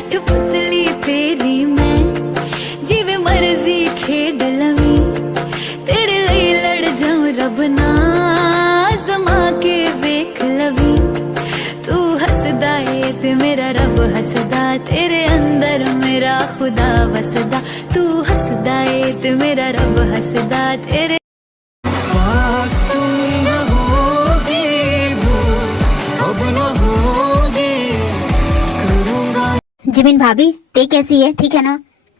कठपुतली तेरी मैं जिवे मर्जी खेड लवी तेरे लिए लड़ जाऊं रब ना जमा के वेख लवी तू हसदा है ते मेरा रब हसदा तेरे अंदर मेरा खुदा वसदा तू हसदा है ते मेरा रब हसदा तेरे जिमिन भाभी ते कैसी है, ठीक है ना?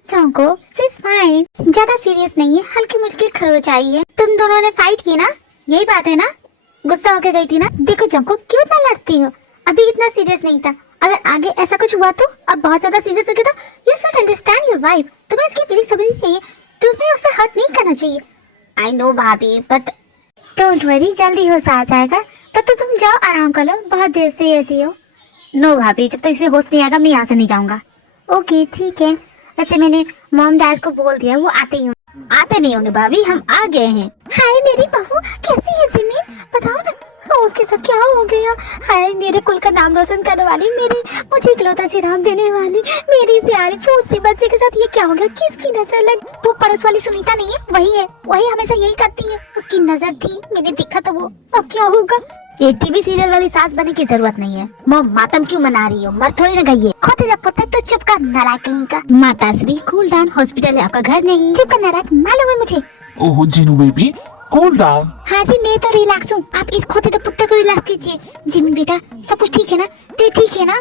जोंको इज फाइन, ज्यादा सीरियस नहीं है, हल्की मुश्किल खरोच आई है। तुम दोनों ने फाइट की ना, यही बात है ना? गुस्सा होके गई थी ना? देखो जोंको क्यों इतना लड़ती हो, अभी इतना सीरियस नहीं था। अगर आगे ऐसा कुछ हुआ तो और बहुत ज्यादा सीरियस हो गया तो you should understand your wife. तुम्हें इसकी फीलिंग समझनी चाहिए, तुम्हें उसे हर्ट नहीं करना चाहिए। आई नो भाभी, बट डोंट वरी, जल्दी होश आ जाएगा। तो तुम जाओ आराम कर लो, बहुत देर से ऐसी हो। नो भाभी, जब तक इसे होश नहीं आएगा मैं यहाँ से नहीं जाऊंगा। ओके ठीक है, वैसे मैंने मॉम डैड को बोल दिया, वो आते ही आते नहीं होंगे भाभी, हम आ गए हैं। हाय मेरी बहू, कैसी है जिमिन, बताओ ना उसके साथ क्या हो गया? हाय मेरे कुल का नाम रोशन करने वाली, मेरी मुझे इकलौता चिराग देने वाली मेरी प्यारी फूसी बच्चे के साथ ये क्या हो गया? किसकी नजर लग? वो पड़ोस वाली सुनीता नहीं है, वही है, वही हमेशा यही करती है। उसकी नजर थी, मैंने देखा था वो। अब क्या होगा? ये टीवी सीरियल वाली सास बनने की जरूरत नहीं है। मॉम मातम क्यों मना रही हो, मर थोड़ी ना गई है। खुद जब पुत्र तो चुप कर नालायक कहीं का। माता श्री कूल डाउन, हॉस्पिटल है आपका घर नहीं। चुप कर नालायक, मालूम है मुझे। ओह जीनू बेबी, कूल डाउन। हाँ जी, मैं तो रिलैक्स हूँ, आप इस खोते तो पुत्र को रिलैक्स कीजिए। जिमिन बेटा सब कुछ ठीक है ना? ते ठीक है ना?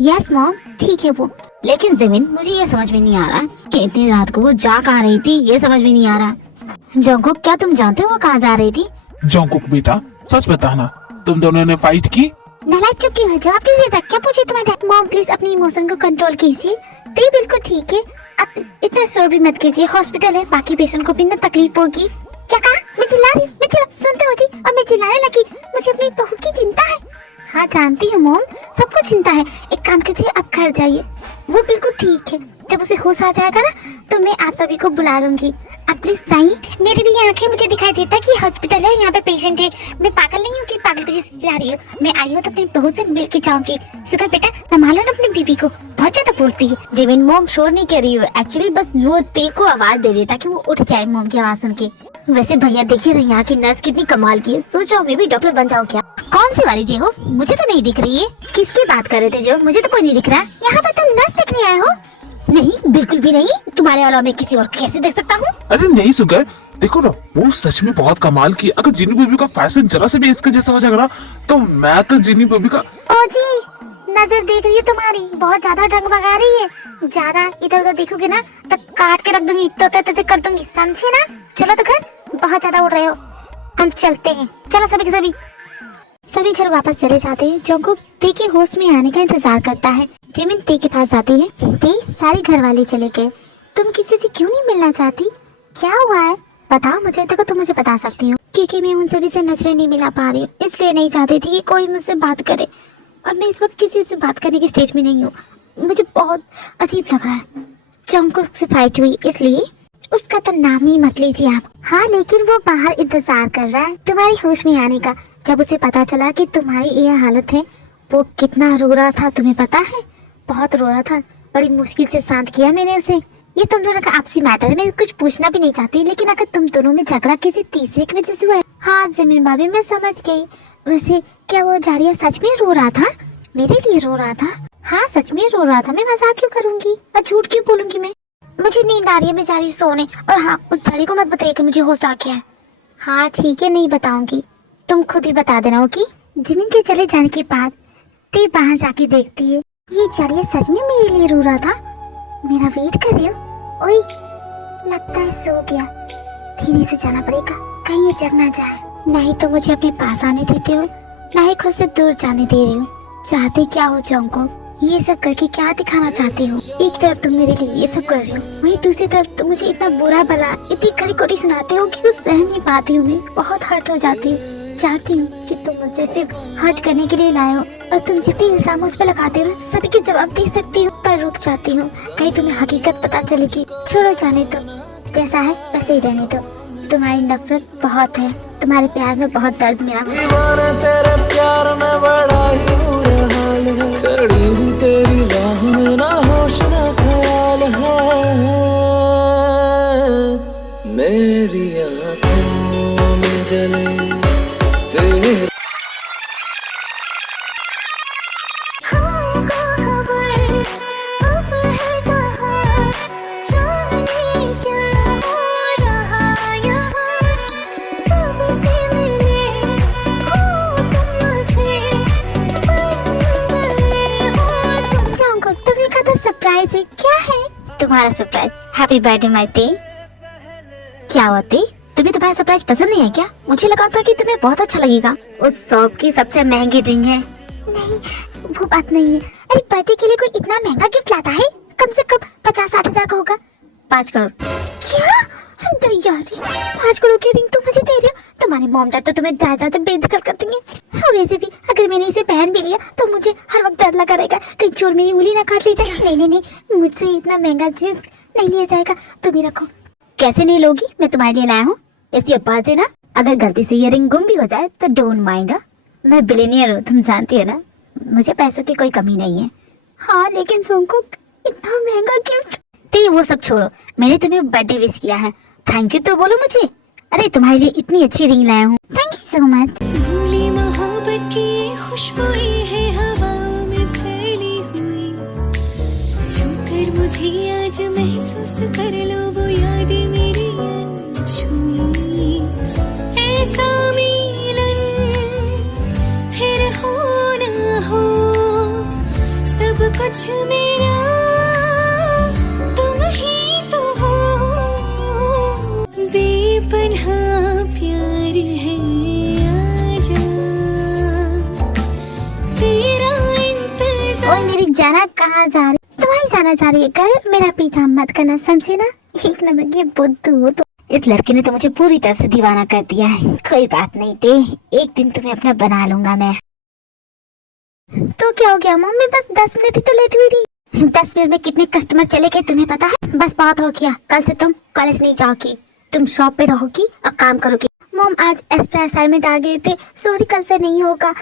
यस मॉम ठीक है वो। लेकिन जिमिन मुझे ये समझ में नहीं आ रहा कि इतनी रात को वो जा कहाँ रही थी, ये समझ में नहीं आ रहा। जोंकुक क्या तुम जानते हो वो कहाँ जा रही थी? जोंकुक बेटा सच बताना, तुम दोनों ने फाइट की? नालायक चुप क्यों है, जवाब कीजिए तक क्या पूछे तुम्हारे? मॉम प्लीज अपनी इमोशन को कंट्रोल कीजिए। ते बिल्कुल ठीक है, अब इतना शोर भी मत कीजिए, हॉस्पिटल है, बाकी पेशेंट को भी ना तकलीफ होगी। क्या कहा? मैं चिल्ला रही, मैं सुनते हो जी? और मैं चिल्लाने लगी, मुझे अपनी बहू की चिंता है। हाँ जानती हूँ मॉम, सबको चिंता है। एक काम कीजिए, आप घर जाइए, वो बिल्कुल ठीक है। जब उसे होश आ जाएगा ना तो मैं आप सभी को बुला लूंगी। आप प्लीज जाइए। मेरी भी आंखें, मुझे दिखाई देता कि हॉस्पिटल है, यहाँ पे पेशेंट है। मैं पागल नहीं हूँ कि पागल की जैसे चिल्ला रही हूँ। मैं आई हूँ तो अपनी बहू से मिल के जाऊंगी। सुगर बेटा संभालो ना अपनी बीबी को, बहुत ज्यादा बोलती है। जिमिन मॉम शोर नहीं कर रही हो, एक्चुअली बस वो ते को आवाज दे रही ताकि वो उठ जाए मॉम की आवाज सुन के। वैसे भैया देखिए रहे यहाँ की नर्स कितनी कमाल की है, सोच रहा हूँ मैं भी डॉक्टर बन जाऊँ क्या? कौन सी वाली जी हो, मुझे तो नहीं दिख रही है। किसकी बात कर रहे थे जो? मुझे तो कोई नहीं दिख रहा। यहाँ पर तुम नर्स देखने आए हो? नहीं बिल्कुल भी नहीं, तुम्हारे वाला मैं किसी और कैसे देख सकता हूँ? अरे नहीं सुगर, देखो ना वो सच में बहुत कमाल की। अगर जीनू बेबी का फैशन जरा से भी इसके जैसा हो जाएगा ना तो मैं तो जीनू बेबी का। ओ जी नजर देख रही है तुम्हारी, बहुत ज्यादा ढंग भगा रही है। ज्यादा इधर उधर देखोगे ना तो काट के रख दूंगी, तो कर दूंगी, समझे ना? चलो तो घर, बहुत ज्यादा उड़ रहे हो, हम चलते हैं। चलो सभी घर वापस चले जाते हैं। जोंकुक ते के होश में आने का इंतजार करता है। जिमिन ते के पास जाती है। ते सारे घर वाले चले गए, तुम किसी से क्यों नहीं मिलना चाहती? क्या हुआ है बताओ मुझे। देखो तुम मुझे बता सकती हो, क्योंकि मैं उन सभी से नजरें नहीं मिला पा रही हूँ, इसलिए नहीं चाहती थी कि कोई मुझसे बात करे। और मैं इस वक्त किसी से बात करने की स्टेज में नहीं हूँ, मुझे बहुत अजीब लग रहा है। जोंकुक से फाइट हुई इसलिए। उसका तो नाम ही मत लीजिए आप। हाँ लेकिन वो बाहर इंतजार कर रहा है तुम्हारी होश में आने का। जब उसे पता चला कि तुम्हारी ये हालत है, वो कितना रो रहा था तुम्हें पता है? बहुत रो रहा था, बड़ी मुश्किल से शांत किया मैंने उसे। ये तुम दोनों का आपसी मैटर है, मैं कुछ पूछना भी नहीं चाहती, लेकिन अगर तुम दोनों में झगड़ा किसी तीसरे की वजह से हुआ है। हाँ जिमिन भाभी मैं समझ गई। वैसे क्या वो जाड़िया सच में रो रहा था? मेरे लिए रो रहा था? हाँ सच में रो रहा था, मैं मजाक क्यों करूंगी और झूठ क्यों बोलूंगी मैं? मुझे नींद आ रही है, मैं जा रही हूँ सोने। और हाँ उस झाड़ी को मत बताइए कि मुझे होश आ गया है। हाँ ठीक है नहीं बताऊंगी, तुम खुद ही बता देना। ओके? जिमिन के चले जाने के बाद ते बाहर जाके देखती है, ये जाड़िया सच में मेरे लिए रो रहा था? मेरा वेट कर रहे हो? ओए लगता है सो गया, धीरे से जाना पड़ेगा कहीं ये जग ना जाए। नहीं तो मुझे अपने पास आने देते हो, ना ही खुद से दूर जाने दे रही हो। चाहते क्या हो जोंकुक? ये सब करके क्या दिखाना चाहते हो? एक तरफ तुम मेरे लिए ये सब कर रहे हो, वहीं दूसरी तरफ तुम मुझे इतना बुरा भला इतनी खरी खोटी सुनाते हो कि कुछ सहन नहीं पाती हूँ, मैं बहुत हर्ट हो जाती हूँ। चाहती हूँ कि तुम मुझसे सिर्फ हर्ट करने के लिए लाए हो, और तुम जितने इल्जाम उस पर लगाते हो सभी के जवाब दे सकती हूँ, पर रुक जाती हूँ कहीं तुम्हें हकीकत पता चलेगी। छोड़ो जाने दो, जैसा है वैसे ही रहने दो। तुम्हारी नफरत बहुत है, तुम्हारे प्यार में बहुत दर्द मेरा तेरे प्यार में बड़ा ही बुरा हाल है, खड़ी हूँ तेरी राह में ना सरप्राइज है। क्या है तुम्हारा सरप्राइज? हैप्पी बर्थडे माय ते। क्या हुआ ते, तुम्हें तुम्हारा सरप्राइज पसंद नहीं है क्या? मुझे लगा था कि तुम्हें बहुत अच्छा लगेगा। उस शॉप की सबसे महंगी रिंग है। नहीं वो बात नहीं है। अरे बर्थडे के लिए कोई इतना महंगा गिफ्ट लाता है? कम से कम 50-60 हजार का होगा। 5 करोड़। क्या? तो यार 5 करोड़ की रिंग तुम मुझे दे रहे हो? तुम्हारे मॉम डैड तो तुम्हें ज्यादा बेदखल कर देंगे। और वैसे भी अगर मैंने इसे पहन भी लिया तो मुझे हर वक्त डर लगा रहेगा कहीं चोर मेरी उंगली ना काट ले जाए। नहीं नहीं नहीं, मुझसे इतना महंगा गिफ्ट नहीं लिया जाएगा, तुम ही रखो। कैसे नहीं लोगी? मैं तुम्हारे लिए लाया हूँ, इसलिए पास देना। अगर गलती से ये रिंग गुम भी हो जाए तो डोंट माइंड। मैं बिलियनियर हूँ, तुम जानती हो ना, मुझे पैसों की कोई कमी नहीं है। हाँ लेकिन सोंकुक इतना महंगा गिफ्ट। तो वो सब छोड़ो, मैंने तुम्हें बर्थडे विश किया है, थैंक यू तो बोलो मुझे। अरे तुम्हारे लिए इतनी अच्छी रिंग लाया हूँ। Thank you so much. भूली मोहब्बत की खुशबू है हवाओं में फैली हुई, छूकर मुझे आज महसूस कर लो वो यादें मेरी अनछुई। ऐसा मिलन फिर हो ना हो, सब कुछ मेरा तुम ही तो हो, बेपनाह प्यार है आजा, तेरा इंतजार। ओए मेरी जाना कहाँ जा रही? तुम्हारी जाना जा रही है घर, मेरा पीछा मत करना, समझे ना? एक नंबर की बुद्धू हो तो। इस लड़के ने तो मुझे पूरी तरह से दीवाना कर दिया है। कोई बात नहीं ते, एक दिन तुम्हें अपना बना लूंगा मैं। तो क्या हो गया मम्मी, बस 10 मिनट ही तो लेट हुई थी। 10 मिनट में कितने कस्टमर चले गए तुम्हें पता है? बस बहुत हो गया, कल से तुम कॉलेज नहीं जाओगी, तुम शॉप पे रहोगी और काम करोगी। मॉम आज एक्स्ट्रा असाइनमेंट आ गए थे, सॉरी कल से नहीं होगा,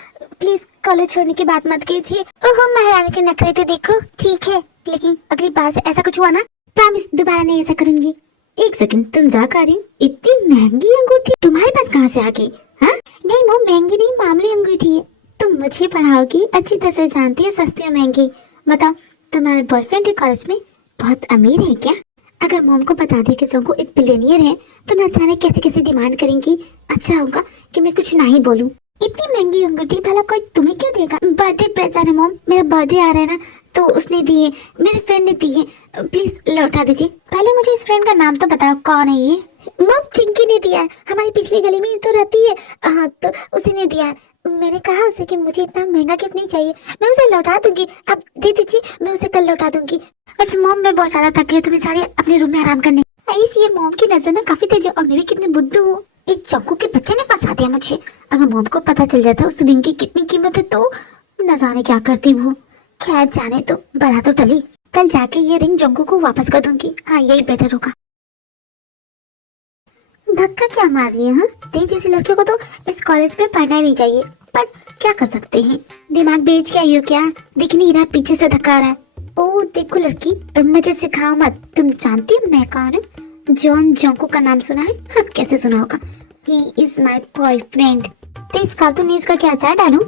प्लीज कॉलेज छोड़ने की बात मत कीजिए। ओहो महारानी के नखरे तो देखो। ठीक है लेकिन अगली बार से ऐसा कुछ हुआ ना, प्रॉमिस दोबारा नहीं ऐसा करूंगी। एक सेकंड, तुम जा कर रही हो? इतनी महंगी अंगूठी तुम्हारे पास कहाँ से आ गई? हाँ नहीं मॉम, महंगी नहीं, मामूली अंगूठी है। तुम मुझे पढ़ाओगी, अच्छी तरह से जानती हो सस्ती और महंगी। बताओ तुम्हारे बॉयफ्रेंड के कॉलेज में बहुत अमीर है क्या? अगर मॉम को बता दिया कि जोंको एक बिलियनियर है तो न जाने कैसे कैसे डिमांड करेंगी। अच्छा होगा कि मैं कुछ ना ही बोलूं। इतनी महंगी अंगूठी भला कोई तुम्हें क्यों देगा? बर्थडे प्रेजेंट है मॉम, मेरा बर्थडे आ रहा है ना तो उसने दी है, मेरे फ्रेंड ने दी है, प्लीज लौटा दीजिए। पहले मुझे इस फ्रेंड का नाम तो बताओ, कौन है ये? मॉम चिंकी ने दिया है, हमारी पिछली गली में तो रहती है। हाँ तो उसी ने दिया है। मैंने कहा उसे कि मुझे इतना महंगा गिफ्ट नहीं चाहिए, मैं उसे लौटा दूंगी, आप दे दीजिए, मैं उसे कल लौटा दूंगी। बस मॉम मैं बहुत ज्यादा थक गई, तुम्हें सारे अपने रूम में आराम करने। ये मॉम की नजर ना काफी तेज है और मैं भी कितनी बुद्धू हूँ। इस चंकू के बच्चे ने फंसा दिया मुझे। अगर मॉम को पता चल जाता उस रिंग की कितनी कीमत है तो न जाने क्या करती वो। खैर जाने तो, बला तो टली, कल जाके ये रिंग जंकू को वापस कर दूंगी। हाँ यही बेटर होगा। धक्का क्या मार रही है? हाँ तेरी जैसी लड़कियों को तो इस कॉलेज में पढ़ना ही नहीं चाहिए, पर क्या कर सकते हैं, दिमाग बेच के आई हो क्या? दिख नहीं रहा पीछे से धक्का आ रहा है। ओ देखो लड़की, तुम मुझे सिखाओ मत, तुम जानती हो मैं कौन हूँ? जॉन जोंको का नाम सुना है? हाँ, कैसे सुना होगा, ही इज माई बॉयफ्रेंड। तो इस फालतू न्यूज का क्या अचार डालूं?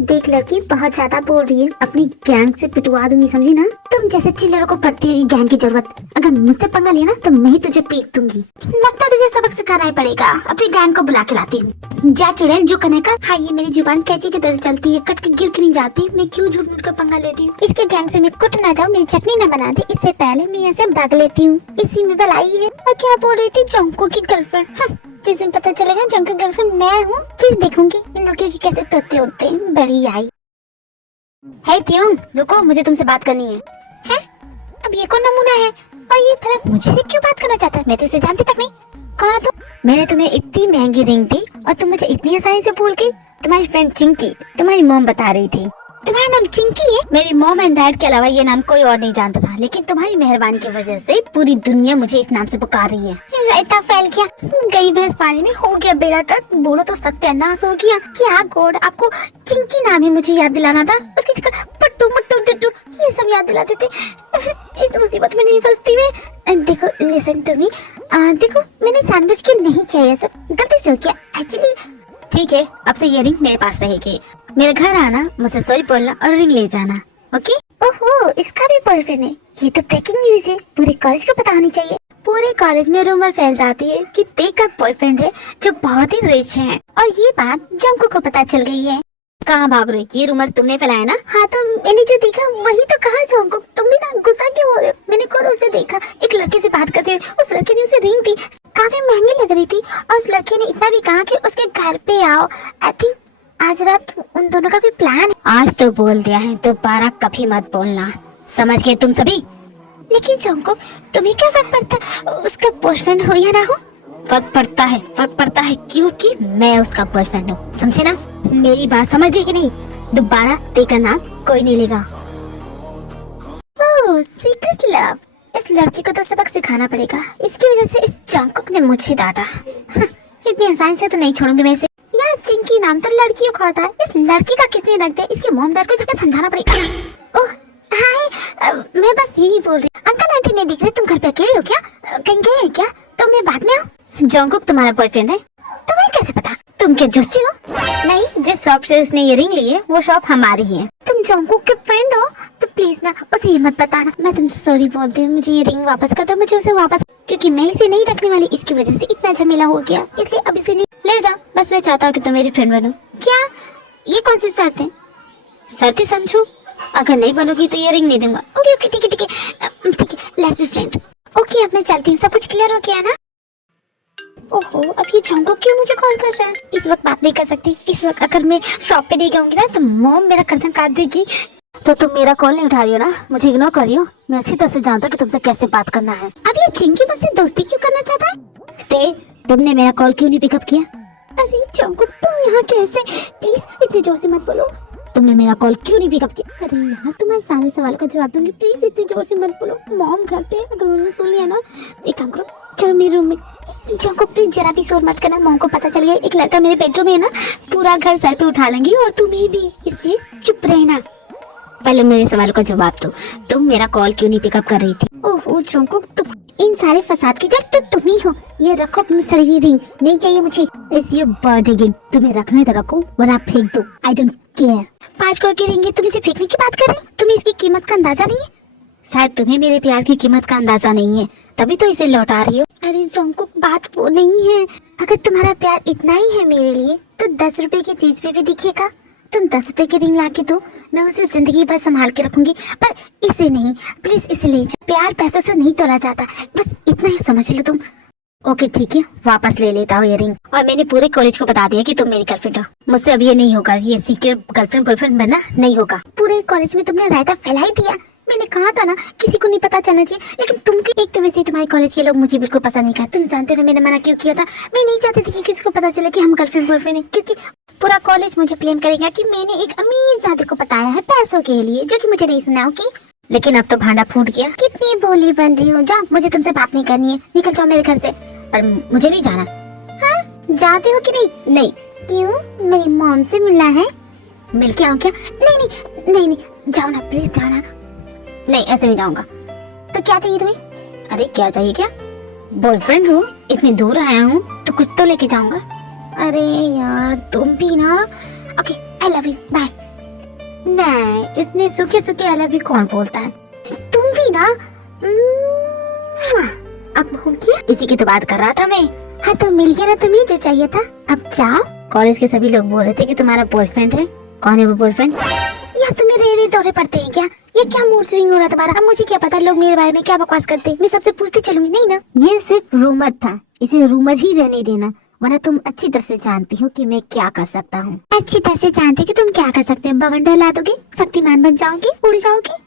देख लड़की बहुत ज्यादा बोल रही है, अपनी गैंग से पिटवा दूंगी, समझी ना? तुम जैसे चिल्लरों को पड़ती है गैंग की जरूरत, अगर मुझसे पंगा लिया ना तो मैं ही तुझे पीट दूंगी। लगता है तुझे सबक सिखाना ही पड़ेगा, अपनी गैंग को बुला के लाती हूँ। जा चुड़ैल जो करने का। हाँ ये मेरी जुबान कैची की तरह चलती है, कट के गिर के नहीं जाती। मैं क्यों झूठ मूठ का पंगा लेती हूँ? इसके गैंग से मैं कुट ना जाऊँ, मेरी चटनी ना बना दे, इससे पहले मैं यहाँ से भाग लेती हूँ। इसी में भलाई है। और क्या बोल रही थी, जोंको की गर्लफ्रेंड? जिस दिन पता चलेगा जोंको की गर्लफ्रेंड मैं हूँ, फिर देखूंगी इन लड़कियों की कैसे तोते उड़ते हैं। बड़ी आई है क्यों? रुको, मुझे तुमसे बात करनी है। हैं? अब ये कौन नमूना है और ये भला मुझसे क्यों बात करना चाहता है? मैं तो इसे जानती तक नहीं। कौन है तुम? मैंने तुम्हें इतनी महंगी रिंग दी और तुम मुझे इतनी आसानी से भूल गई। तुम्हारी फ्रेंड चिंकी, तुम्हारी मॉम बता रही थी। तुम्हारा नाम चिंकी है? मेरी मॉम एंड डैड के अलावा ये नाम कोई और नहीं जानता था, लेकिन तुम्हारी मेहरबानी की वजह से पूरी दुनिया मुझे इस नाम से पुकार रही है। रायता फैल गया, गई भैंस पानी में, हो गया बेड़ा गर्क, बोलो तो सत्यानाश हो गया। क्या गोड, आपको चिंकी नाम ही मुझे याद दिलाना था, उसकी जगह पट्टू मट्टू डट्टू ये सब याद दिलाते थे। इस मुसीबत में नहीं फंसती मैं। देखो लिसन टू मी, देखो मैंने जानबूझ के नहीं किया, ये सब गलती से हो गया एक्चुअली। ठीक है, अब से ये रिंग मेरे पास रहेगी। मेरे घर आना, मुझसे सॉरी बोलना और रिंग ले जाना, ओके? ओहो, इसका भी बॉयफ्रेंड है, ये तो ब्रेकिंग न्यूज है, पूरे कॉलेज को पता होनी चाहिए। पूरे कॉलेज में रूमर फैल जाती है कि ते का बॉयफ्रेंड है जो बहुत ही रिच है, और ये बात जंकू को पता चल गई है। कहाँ भाग रही? ये रूमर तुमने फैलाया ना? हाँ तो मैंने जो देखा वही तो कहा जंकू, तुम भी ना इतना गुस्सा क्यों हो रहे हो? मैंने खुद उसे देखा एक लड़के से बात करते हुए। उस लड़के ने उसे रिंग दी, काफी महंगी लग रही थी, और उस लड़के ने इतना भी कहा कि उसके घर पे आओ। आई थिंक आज रात उन दोनों का भी प्लान है। आज तो बोल दिया है, दोबारा कभी मत बोलना, समझ गए तुम सभी? लेकिन जंगकुक, तुम्हें क्या फर्क पड़ता उसका बॉयफ्रेंड हो या ना हो? फर्क पड़ता है क्योंकि मैं उसका बॉयफ्रेंड हूँ, समझे ना? मेरी बात समझ गई कि नहीं? दोबारा तेरा नाम कोई नहीं लेगा। ओह, सीक्रेट लव। इस लड़की को तो सबक सिखाना पड़ेगा। इसकी वजह से इस जंगकुक ने मुझे डांटा। इतनी आसानी से तो नहीं छोड़ूंगी मैं इसे। यार चिंकी नाम तो लड़कियों का होता है, इस लड़की का किसने रख दिया? इसके मॉम डैड को जाकर समझाना पड़ेगा। ओह हाय, मैं बस यही बोल रही। अंकल आंटी नहीं दिख रहे, तुम घर पे अकेले हो क्या? कहीं गए हैं क्या? तो मैं बाद में आऊँ? जंगकुक तुम्हारा बॉयफ्रेंड है? तुम्हें कैसे पता? तुम क्या जोशी हो? नहीं, जिस शॉप से उसने ये रिंग ली है वो शॉप हमारी ही है। तुम जंगकुक के फ्रेंड हो तो प्लीज ना उसे ये मत बताना। मैं तुमसे सॉरी बोलती हूँ, मुझे ये रिंग वापस कर दो, मुझे उसे वापस, क्योंकि मैं इसे नहीं रखने वाली। इसकी वजह से इतना झमेला हो गया, इसलिए अब इसे नहीं ले जाओ। बस मैं चाहता हूँ कि तुम मेरी फ्रेंड बनो। क्या ये कौन सी शर्त है? शर्तें समझो, अगर नहीं बनोगी तो ये रिंग नहीं दूंगा। ओके ओके, ठीक है ठीक है ठीक है, लेट्स बी फ्रेंड। ओके अब मैं चलती हूँ, सब कुछ क्लियर हो गया ना? ओहो, अब ये जंगकुक क्यों मुझे कॉल कर रहा है? इस वक्त बात नहीं कर सकती। इस वक्त अगर मैं शॉप पे नहीं जाऊंगी ना तो मॉम मेरा गर्दन काट देगी। तो तुम मेरा कॉल नहीं उठा रही हो ना, मुझे इग्नोर कर रही हो। मैं अच्छी तरह से जानता हूँ कि तुमसे कैसे बात करना है। अब ये चिंकी मुझसे दोस्ती क्यों करना चाहता है? तुमने मेरा कॉल क्यों नहीं पिकअप किया? अरे जंगकुक, तुम यहाँ कैसे? प्लीज इतने जोर से मत बोलो। तुमने मेरा कॉल क्यों नहीं पिकअप किया? अरे यार, तुम्हारे सारे सवालों का जवाब दूंगी, प्लीज इतने जोर से मत बोलो। मॉम घर पे, अगर उन्होंने सुन लिया ना, एक काम करो, चलो मेरे रूम में। जंगकुक प्लीज जरा भी शोर मत करना, मॉम को पता चल गया एक लड़का मेरे बेडरूम में है ना, पूरा घर सर पे उठा लेंगी, और तुम्हें भी, इसलिए चुप रहना। पहले मेरे सवाल का जवाब दो, तुम मेरा कॉल क्यों नहीं पिकअप कर रही थी? ओह जंगकुक, तुम इन सारे फसाद की जड़ तो तुम ही हो। ये रखो अपनी सड़ी हुई रिंग, नहीं चाहिए मुझे। इट्स योर बर्थडे गिफ्ट, तुम्हें रखने तो रखो वरना फेंक दो, आई डोंट केयर। 5 करोड़ की रिंग है, तुम इसे फेंकने की बात कर रहे हो? तुम्हें इसकी कीमत का अंदाजा नहीं है? शायद तुम्हें मेरे प्यार की कीमत का अंदाजा नहीं है, तभी तो इसे लौटा रही हो। अरे जंगकुक, बात वो नहीं है। अगर तुम्हारा प्यार इतना ही है मेरे लिए तो 10 रुपए की चीज पे भी दिखेगा। तुम 10 रुपए की रिंग ला के दो, मैं उसे जिंदगी भर संभाल के रखूंगी, पर इसे नहीं। प्लीज इसे ले जाओ। प्यार पैसों से नहीं तोड़ा जाता, बस इतना ही समझ लो तुम। ओके ठीक है, वापस ले लेता हूँ ये रिंग, और मैंने पूरे कॉलेज को बता दिया कि तुम मेरी गर्लफ्रेंड हो। मुझसे अब ये नहीं होगा, ये सीक्रेट गर्लफ्रेंड बॉयफ्रेंड बनना नहीं होगा। पूरे कॉलेज में तुमने रायता फैला ही दिया। मैंने कहा था ना किसी को नहीं पता चलना चाहिए, लेकिन तुम एक तो वैसे तुम्हारे कॉलेज के लोग मुझे बिल्कुल पसंद नहीं करते। तुम जानते हो मैंने मना क्यों किया था? मैं नहीं चाहती थी कि किसी को पता चले कि हम गर्लफ्रेंड बॉयफ्रेंड हैं, क्योंकि पूरा कॉलेज मुझे ब्लेम करेगा कि मैंने एक अमीर जाति को पटाया है पैसों के लिए, जो कि मुझे नहीं सुना। ओके, लेकिन अब तो भांडा फूट गया। कितनी भोली बन रही हो। जाओ, मुझे तुमसे बात नहीं करनी है, निकल जाओ मेरे घर से। पर मुझे नहीं जाना। हाँ, जाते हो कि नहीं? नहीं। क्यों? मेरी मॉम से मिलना है? मिल के आऊँ क्या? नहीं नहीं नहीं नहीं, जाओ ना प्लीज, जाओ ना। नहीं, ऐसे नहीं जाऊंगा। तो क्या चाहिए तुम्हें? अरे क्या चाहिए? क्या बॉयफ्रेंड हो, इतनी दूर आया हूँ तो कुछ तो लेके जाऊंगा। अरे यार तुम भी ना। Okay, I love you, bye. नहीं, इतने सूखे सूखे आई लव यू कौन बोलता है? तुम भी ना। अब हो गया? इसी की तो बात कर रहा था मैं। हाँ तो मिल गया ना तुम्हें जो चाहिए था, अब जाओ। कॉलेज के सभी लोग बोल रहे थे कि तुम्हारा बॉयफ्रेंड है। कौन है वो बॉयफ्रेंड? यार तुम्हें रे दौरे पड़ते हैं क्या? ये क्या मूड स्विंग हो रहा तुम्हारा? अब मुझे क्या पता लोग मेरे बारे में क्या बकवास करते हैं। मैं सबसे पूछती चलूंगी नहीं ना। ये सिर्फ रूमर था, इसे रूमर ही रहने देना, वरना तुम अच्छी तरह से जानती हो कि मैं क्या कर सकता हूँ। अच्छी तरह से जानते कि तुम क्या कर सकते हो। बवंडर ला दोगे, शक्तिमान बन जाओगे, उड़ जाओगे।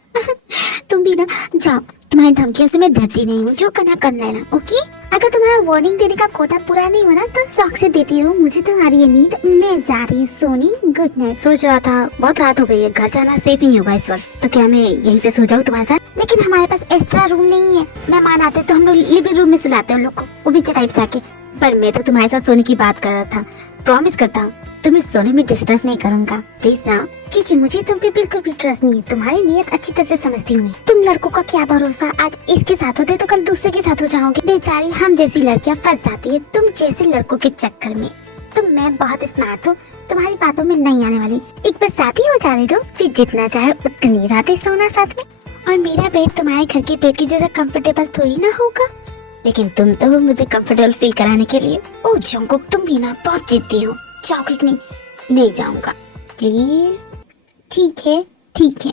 तुम भी ना जाओ, तुम्हारी धमकियों से मैं डरती नहीं हूँ, जो करना करना है ना। ओके, अगर तुम्हारा वार्निंग देने का कोटा पूरा नहीं हुआ ना तो शौक से देती रहो। मुझे तो आ रही है नींद, मैं जा रही हूँ सोनी, गुड नाइट। सोच रहा था बहुत रात हो गई है, घर जाना सेफ नहीं होगा इस वक्त, तो क्या मैं यहीं पे सो जाऊँ तुम्हारे साथ? लेकिन हमारे पास एक्स्ट्रा रूम नहीं है। मेहमान आते तो हम लोग लिविंग रूम में सुलाते हैं उन लोग को, वो भी चटाई बिछा के। पर मैं तो तुम्हारे साथ सोने की बात कर रहा था। प्रॉमिस करता हूँ तुम्हें सोने में डिस्टर्ब नहीं करूंगा, प्लीज ना। क्योंकि मुझे तुम पे बिल्कुल भी ट्रस्ट नहीं है। तुम्हारी नीयत अच्छी तरह से समझती हूँ मैं। तुम लड़कों का क्या भरोसा, आज इसके साथ होते तो कल दूसरे के साथ हो जाओगे। बेचारी हम जैसी लड़कियाँ फंस जाती है तुम जैसे लड़कों के चक्कर में। तो मैं बहुत स्मार्ट हूँ, तुम्हारी बातों में नहीं आने वाली। एक बार शादी हो जाने दो, फिर जितना चाहे उतनी रातें सोना साथ में। और मेरा बेड तुम्हारे घर के बेड की जैसा कंफर्टेबल थोड़ी ना होगा। लेकिन तुम तो मुझे कंफर्टेबल फील कराने के लिए। ओ जंगकुक, तुम भी ना बहुत जिद्दी हो। जाओगे कि नहीं? नहीं जाऊंगा, प्लीज। ठीक है ठीक है।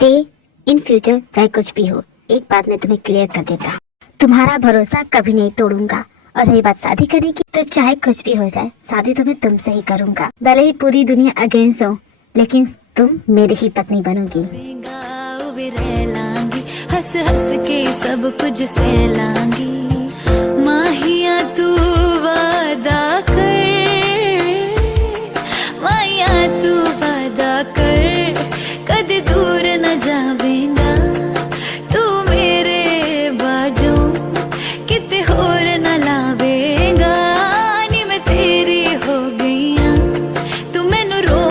ते इन फ्यूचर चाहे कुछ भी हो, एक बात मैं तुम्हें क्लियर कर देता हूँ, तुम्हारा भरोसा कभी नहीं तोड़ूंगा। और रही बात शादी करने की, तो चाहे कुछ भी हो जाए, शादी तो मैं तुमसे ही करूंगा। भले ही पूरी दुनिया अगेंस्ट हो, लेकिन तुम मेरी ही पत्नी बनोगी। गाँव भी रह लांगी, हंस हंस के सब कुछ सह लांगी। माहिया तू